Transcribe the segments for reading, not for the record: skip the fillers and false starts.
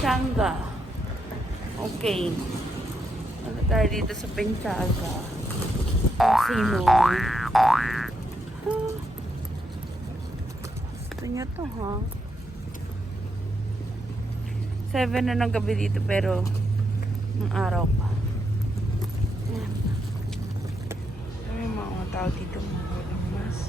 Pechanga. Okay. Ano tayo dito sa Pechanga? Sino? Gusto niya to, ha? 7 na ng gabi dito, pero ang araw pa. Ayan. May mga tao dito, mga walang mask.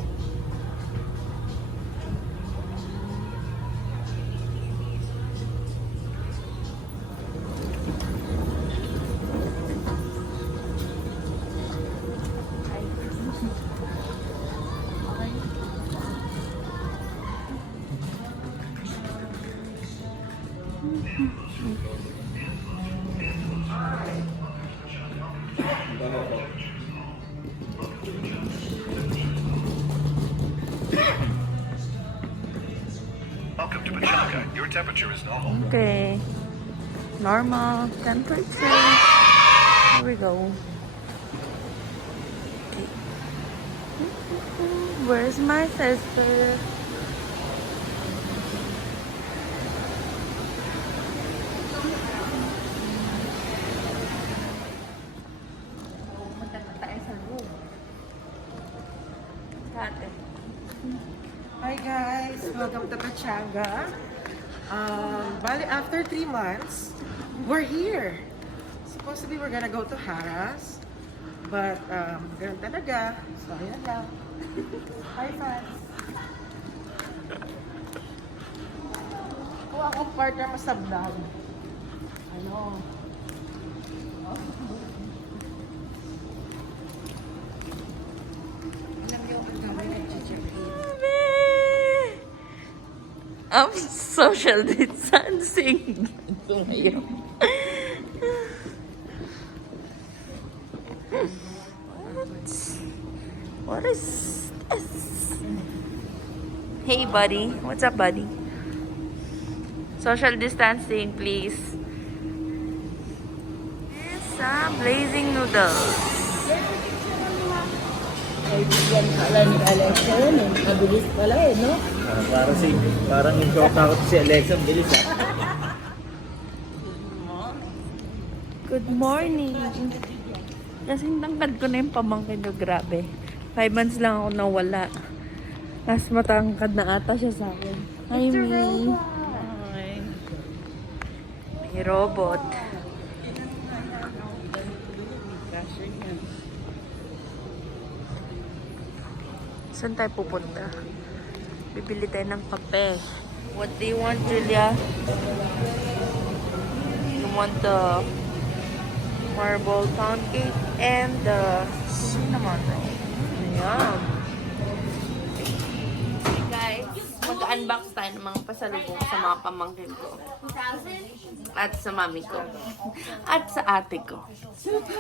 Welcome to Pechanga. Your temperature is normal. Okay. Normal temperature. Here we go. Okay. Where's my sister? Hi guys, welcome to Pechanga. Bali, after 3 months, we're here. Supposedly we're gonna go to Harras, but ganun talaga. So ayan lang. Hi fans. Kung akong partner mo sa vlog. Ano? I'm social distancing. Ito ngayon. What is this? Hey buddy, what's up buddy? Social distancing please. It's a blazing noodles. Ay, bigyan pala ni Alexa yun eh. Mabilis pala eh, no? Parang ikaw takot si Alexa, bilis ah. Good morning. Kasi tangkad ko na yung pamangkin ko, grabe. 5 months lang ako nawala. Mas matangkad na ata siya sa akin. Hi, Me. Hi. May robot. Saan tayo pupunta? Bibili tayo ng kape. What do you want, Julia? You want the marble pound cake and the cinnamon roll. Yum! Hey guys, mag-unbox tayo ng mga pasalubong sa mga pamangkin ko. At sa mami ko. At sa ate ko.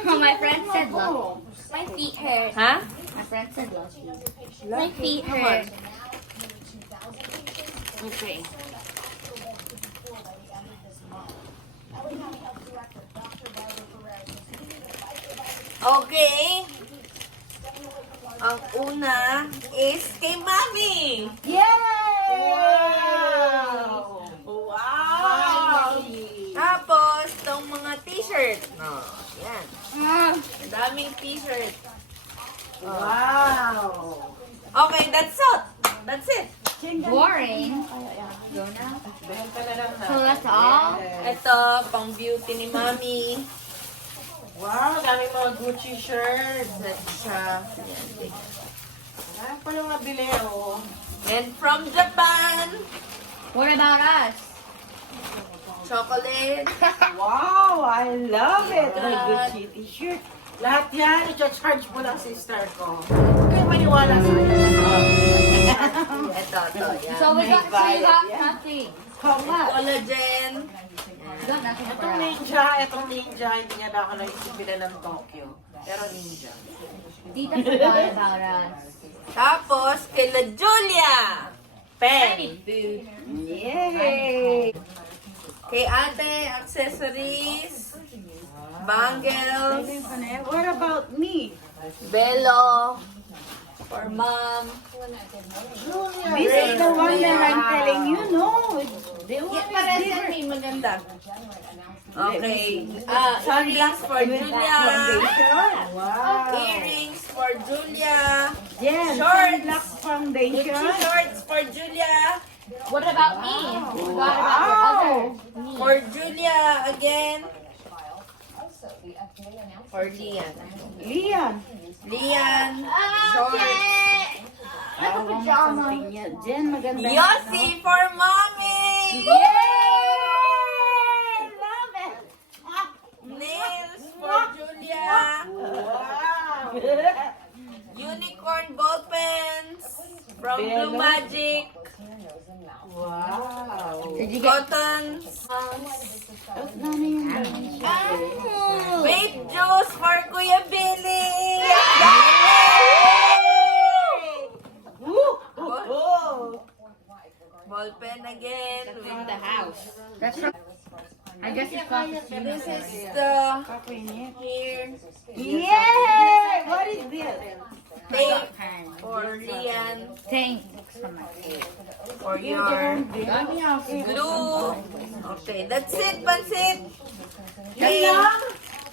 Oh, my friend said love. My feet hurt. Ha? My friend said love you. My feet hurt. Okay. Okay. Ang una is kay Mami. Yay! Wow! Wow! Tapos, itong mga t-shirt. No, yan. Ang daming t-shirt. Wow! Okay, that's it. That's it. Boring. Go now. So that's all? Ito, pang beauty ni Mami. Wow, dami mga Gucci shirts. At siya. Wala pa lang nabili, oh. And from Japan, What about us? chocolate. Wow, I love it. My God. Gucci t-shirt. Lahat yan, i-charge mo lang sister ko. Huwag kayo maniwala sa akin. Ito, yan. So we got Yeah. nothing. Collagen. We got nothing for Itong us. ninja, hindi nga ba ako naisipila ng Tokyo. Pero ninja. Tita forgot about us. Tapos, kay La Julia. Pen. Yay! Kay ate, accessories. Bangles. What about me? Belo. For mom. This is the one that I'm telling you, no. Pares yan, may maganda. Okay. Earrings for Julia. Wow. Earrings for Julia. Yes, Shorts. Black foundation. Gucci shorts for Julia. What about me? Forgot about your other me. For Julia again. For Lian. Lian. Lian. Shorts. Okay. Like a pajama. Jen, maganda. Yossi for mommy. Yay! Love it. Nails for Julia. Wow. Unicorn ball pens from Blue Magic. Wow. Cottons. Oh. Vape juice for Kuya Billy. Ball pen again with the house. I guess it's coffee. This is the here. Yay! What is this? Tape for Lian. Thanks for my food. For your Okay. glue. Okay, that's it, Pansit. Yan Okay. lang?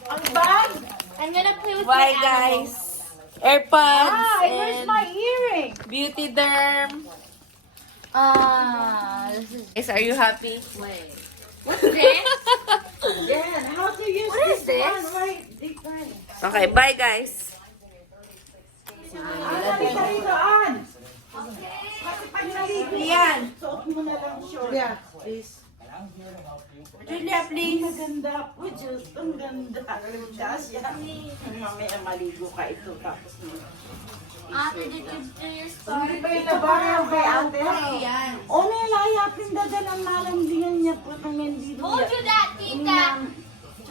Ang bag? I'm gonna play with Bye, my guys. AirPods Where's and my earring? Beauty Derm. this is Guys, are you happy? what's this? Jen, how to use What is this? this? One? Right, different. Okay, bye, guys. Halika rito, Ann. Lian. Suot mo na lang short. Yeah, please. Julia, please. Maganda po, Diyos. Ang ganda. Siya. Mamaya maligo ka ito. Tapos mo. Ate, did you do your Hindi story? ba yung nabayaw kay ate? Yan. O nilayapin dadan ang malambingan niya po nang hindi Hold you that, tita.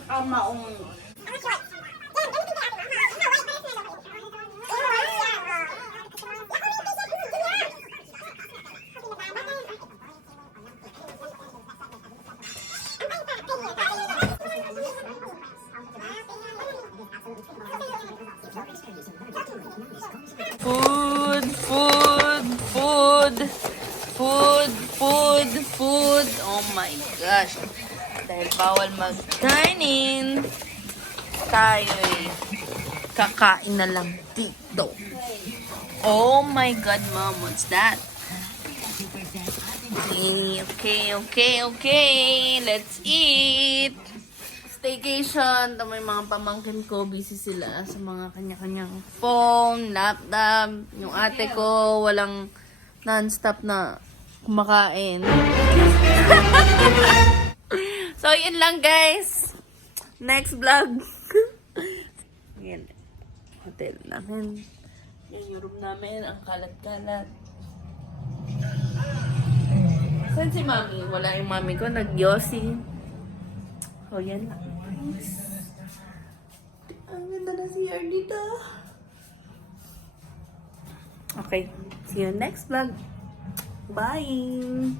Tsaka maong. Food, food, food, food, food, food. Oh my gosh. Dahil bawal mag-dine-in, tayo'y kakain na lang dito. Oh my God, Mom, what's that? Okay. Let's eat. Staycation. Tama yung mga pamangkin ko. Busy sila sa mga kanya-kanyang phone, laptop. Yung ate ko, walang non-stop na kumakain. So, yun lang, guys. Next vlog. Yan. Hotel namin. Yan yung room namin. Ang kalat-kalat. Saan si Mami? Wala yung Mami ko. Nag-yossi. Oh, yan lang. Ang ganda na CR dito. Okay. See you next vlog. Bye!